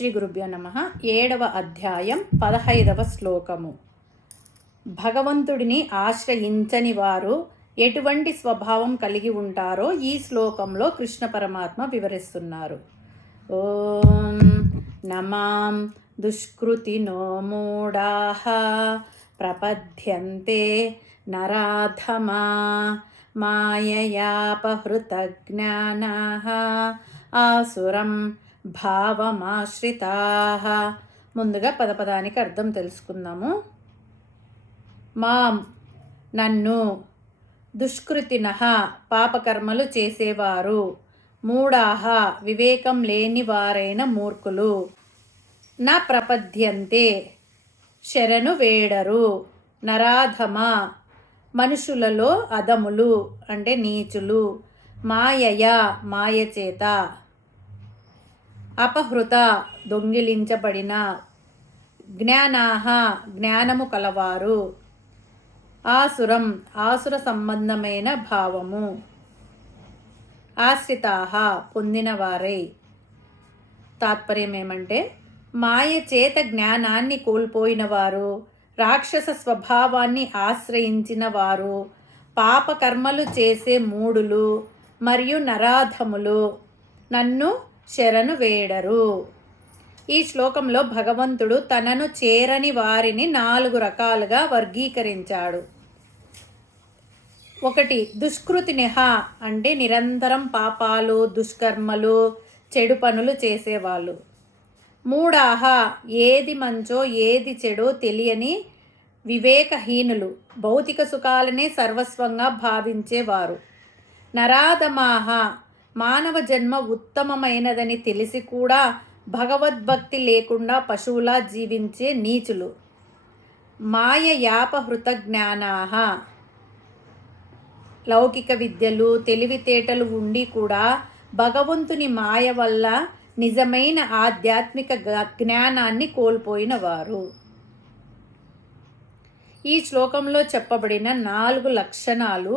శ్రీ గురుభ్యో నమః. 7వ అధ్యాయం 15వ శ్లోకము. భగవంతుడిని ఆశ్రయించని వారు ఎటువంటి స్వభావం కలిగి ఉంటారో ఈ శ్లోకంలో కృష్ణ పరమాత్మ వివరిస్తున్నారు. ఓం నమాం దుష్కృతినో మూఢాః ప్రపద్యంతే నరాధమా మాయయాపహృతజ్ఞానాః ఆసురం భావమాశ్రితాః. ముందుగా పదపదానికి అర్థం తెలుసుకుందాము. మాం నన్ను, దుష్కృతినః పాపకర్మలు చేసేవారు, మూఢాః వివేకం లేని వారైన మూర్ఖులు, నా ప్రపద్యంతే శరణు వేడరు, నరాధమ మనుషులలో అధములు అంటే నీచులు, మాయయ మాయచేత, అపహృత దొంగిలించబడిన, జ్ఞానాః జ్ఞానము కలవారు, ఆసురం ఆసుర సంబంధమైన భావము, ఆశ్రితాః పొందినవారై. తాత్పర్యం ఏమంటే మాయ చేత జ్ఞానాన్ని కోల్పోయినవారు, రాక్షస స్వభావాన్ని ఆశ్రయించిన వారు, పాపకర్మలు చేసే మూఢులు మరియు నరాధములు నన్ను శరణు వేడరు. ఈ శ్లోకంలో భగవంతుడు తనను చేరని వారిని 4 రకాలుగా వర్గీకరించాడు. 1 దుష్కృతినిహ అంటే నిరంతరం పాపాలు, దుష్కర్మలు, చెడు పనులు చేసేవాళ్ళు. మూఢాః ఏది మంచో ఏది చెడో తెలియని వివేకహీనులు, భౌతిక సుఖాలనే సర్వస్వంగా భావించేవారు. నరాధమాః మానవ జన్మ ఉత్తమమైనదని తెలిసి కూడా భగవద్భక్తి లేకుండా పశువులా జీవించే నీచులు. మాయయాపహృత జ్ఞానాః లౌకిక విద్యలు, తెలివితేటలు ఉండి కూడా భగవంతుని మాయ వల్ల నిజమైన ఆధ్యాత్మిక జ్ఞానాన్ని కోల్పోయిన వారు. ఈ శ్లోకంలో చెప్పబడిన 4 లక్షణాలు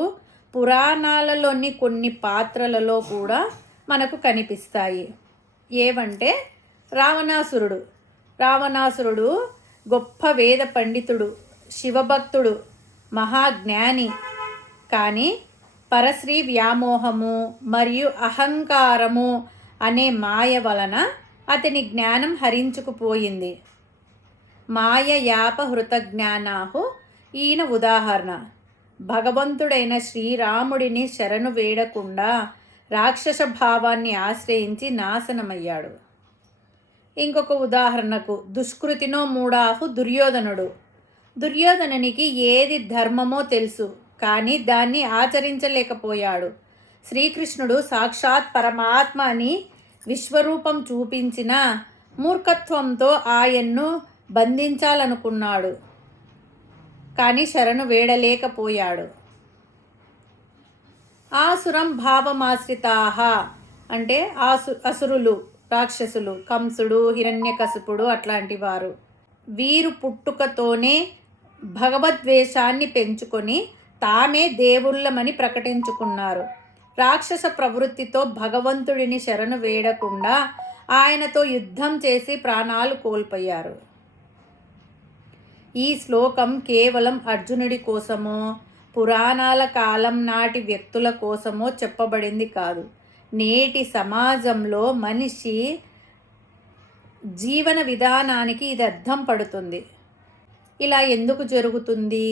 పురాణాలలోని కొన్ని పాత్రలలో కూడా మనకు కనిపిస్తాయి. ఏవంటే రావణాసురుడు గొప్ప వేద పండితుడు, శివభక్తుడు, మహాజ్ఞాని. కానీ పరశ్రీ వ్యామోహము మరియు అహంకారము అనే మాయ వలన అతని జ్ఞానం హరించుకుపోయింది. మాయయాపహృత జ్ఞానాహు ఈయన ఉదాహరణ. భగవంతుడైన శ్రీరాముడిని శరణు వేడకుండా రాక్షస భావాన్ని ఆశ్రయించి నాశనమయ్యాడు. ఇంకొక ఉదాహరణకు దుష్కృతినో మూఢాహు దుర్యోధనునికి ఏది ధర్మమో తెలుసు, కానీ దాన్ని ఆచరించలేకపోయాడు. శ్రీకృష్ణుడు సాక్షాత్ పరమాత్మ అని విశ్వరూపం చూపించిన మూర్ఖత్వంతో ఆయన్ను బంధించాలనుకున్నాడు, కానీ శరణు వేడలేకపోయాడు. ఆసురం భావమాశ్రితాః అంటే అసురులు, రాక్షసులు, కంసుడు, హిరణ్యకశిపుడు అట్లాంటి వారు. వీరు పుట్టుకతోనే భగవద్వేషాన్ని పెంచుకొని తామే దేవుళ్ళమని ప్రకటించుకున్నారు. రాక్షస ప్రవృత్తితో భగవంతుడిని శరణు వేడకుండా ఆయనతో యుద్ధం చేసి ప్రాణాలు కోల్పోయారు. ఈ శ్లోకం కేవలం అర్జునుడి కోసమో పురాణాల కాలం నాటి వ్యక్తుల కోసమో చెప్పబడింది కాదు. నేటి సమాజంలో మనిషి జీవన విధానానికి ఇది అర్థం పడుతుంది. ఇలా ఎందుకు జరుగుతుంది,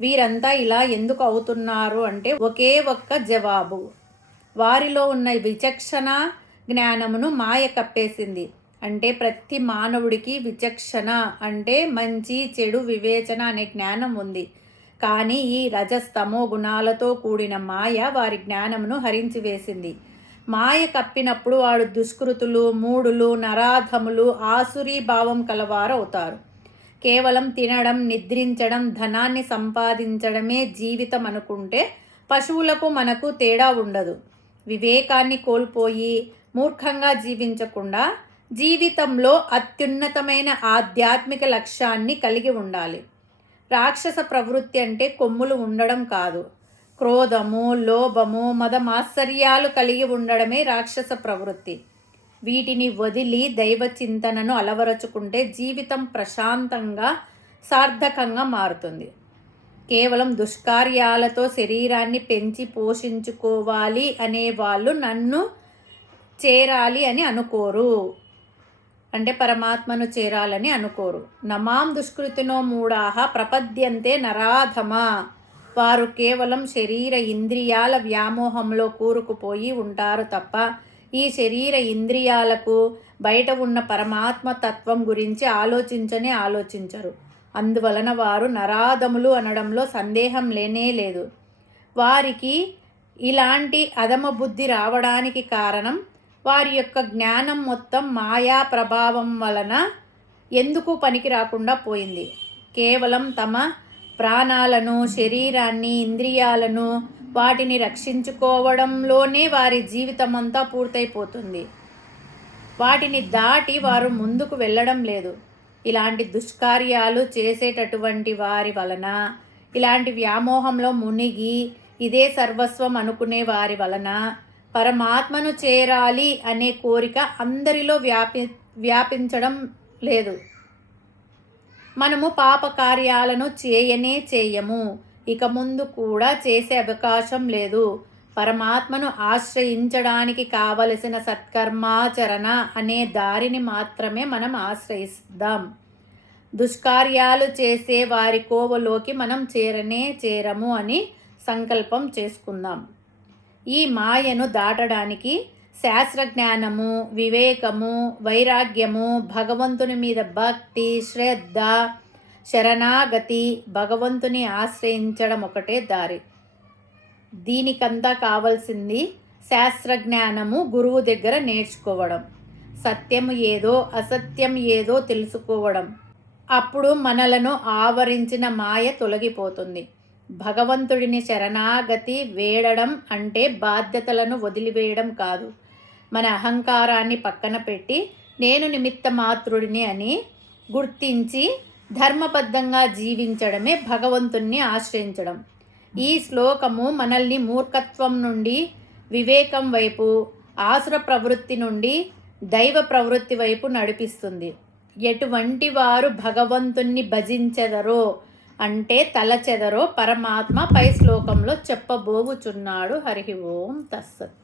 వీరంతా ఇలా ఎందుకు అవుతున్నారు అంటే ఒకే ఒక్క జవాబు: వారిలో ఉన్న విచక్షణ జ్ఞానమును మాయ కప్పేసింది. అంటే ప్రతి మానవుడికి విచక్షణ అంటే మంచి చెడు వివేచన అనే జ్ఞానం ఉంది. కానీ ఈ రజస్తమో గుణాలతో కూడిన మాయ వారి జ్ఞానమును హరించివేసింది. మాయ కప్పినప్పుడు వాడు దుష్కృతులు, మూఢులు, నరాధములు, ఆసురీ భావం కలవారు అవుతారు. కేవలం తినడం, నిద్రించడం, ధనాన్ని సంపాదించడమే జీవితం అనుకుంటే పశువులకు మనకు తేడా ఉండదు. వివేకాన్ని కోల్పోయి మూర్ఖంగా జీవించకుండా జీవితంలో అత్యున్నతమైన ఆధ్యాత్మిక లక్ష్యాన్ని కలిగి ఉండాలి. రాక్షస ప్రవృత్తి అంటే కొమ్ములు ఉండడం కాదు, క్రోధము, లోభము, మదమాత్సర్యాలు కలిగి ఉండడమే రాక్షస ప్రవృత్తి. వీటిని వదిలి దైవ చింతనను అలవరచుకుంటే జీవితం ప్రశాంతంగా సార్థకంగా మారుతుంది. కేవలం దుష్కార్యాలతో శరీరాన్ని పెంచి పోషించుకోవాలి అనేవాళ్ళు నన్ను చేరాలి అని అనుకోరు, అంటే పరమాత్మను చేరాలని అనుకోరు. నమాం దుష్కృతినో మూఢాః ప్రపద్యంతే నరాధమా. వారు కేవలం శరీర ఇంద్రియాల వ్యామోహంలో కూరుకుపోయి ఉంటారు తప్ప ఈ శరీర ఇంద్రియాలకు బయట ఉన్న పరమాత్మ తత్వం గురించి ఆలోచించరు. అందువలన వారు నరాధములు అనడంలో సందేహం లేనే లేదు. వారికి ఇలాంటి అధమ బుద్ధి రావడానికి కారణం వారి యొక్క జ్ఞానం మొత్తం మాయా ప్రభావం వలన ఎందుకు పనికి రాకుండా పోయింది. కేవలం తమ ప్రాణాలను, శరీరాన్ని, ఇంద్రియాలను వాటిని రక్షించుకోవడంలోనే వారి జీవితం అంతా పూర్తయిపోతుంది. వాటిని దాటి వారు ముందుకు వెళ్ళడం లేదు. ఇలాంటి దుష్కార్యాలు చేసేటటువంటి వారి వలన, ఇలాంటి వ్యామోహంలో మునిగి ఇదే సర్వస్వం అనుకునే వారి వలన పరమాత్మను చేరాలి అనే కోరిక అందరిలో వ్యాపించడం లేదు. మనము పాప కార్యాలను చేయము, ఇక ముందు కూడా చేసే అవకాశం లేదు. పరమాత్మను ఆశ్రయించడానికి కావలసిన సత్కర్మాచరణ అనే దారిని మాత్రమే మనం ఆశ్రయిస్తాం. దుష్కార్యాలు చేసే వారి కోవలోకి మనం చేరము అని సంకల్పం చేసుకుందాం. ఈ మాయను దాటడానికి శాస్త్రజ్ఞానము, వివేకము, వైరాగ్యము, భగవంతుని మీద భక్తి, శ్రద్ధ, శరణాగతి, భగవంతుని ఆశ్రయించడం ఒకటే దారి. దీనికంతా కావాల్సింది శాస్త్రజ్ఞానము, గురువు దగ్గర నేర్చుకోవడం, సత్యము ఏదో అసత్యం ఏదో తెలుసుకోవడం. అప్పుడు మనలను ఆవరించిన మాయ తొలగిపోతుంది. భగవంతుడిని శరణాగతి వేడడం అంటే బాధ్యతలను వదిలివేయడం కాదు. మన అహంకారాన్ని పక్కన పెట్టి నేను నిమిత్త మాత్రుడిని అని గుర్తించి ధర్మబద్ధంగా జీవించడమే భగవంతుణ్ణి ఆశ్రయించడం. ఈ శ్లోకము మనల్ని మూర్ఖత్వం నుండి వివేకం వైపు, ఆసుర ప్రవృత్తి నుండి దైవ ప్రవృత్తి వైపు నడిపిస్తుంది. ఎటువంటి వారు భగవంతుణ్ణి భజించెదరో అంటే తలచెదరో పరమాత్మ పై శ్లోకంలో చెప్పబోవుచున్నాడు. హరి ఓం తస్సత్.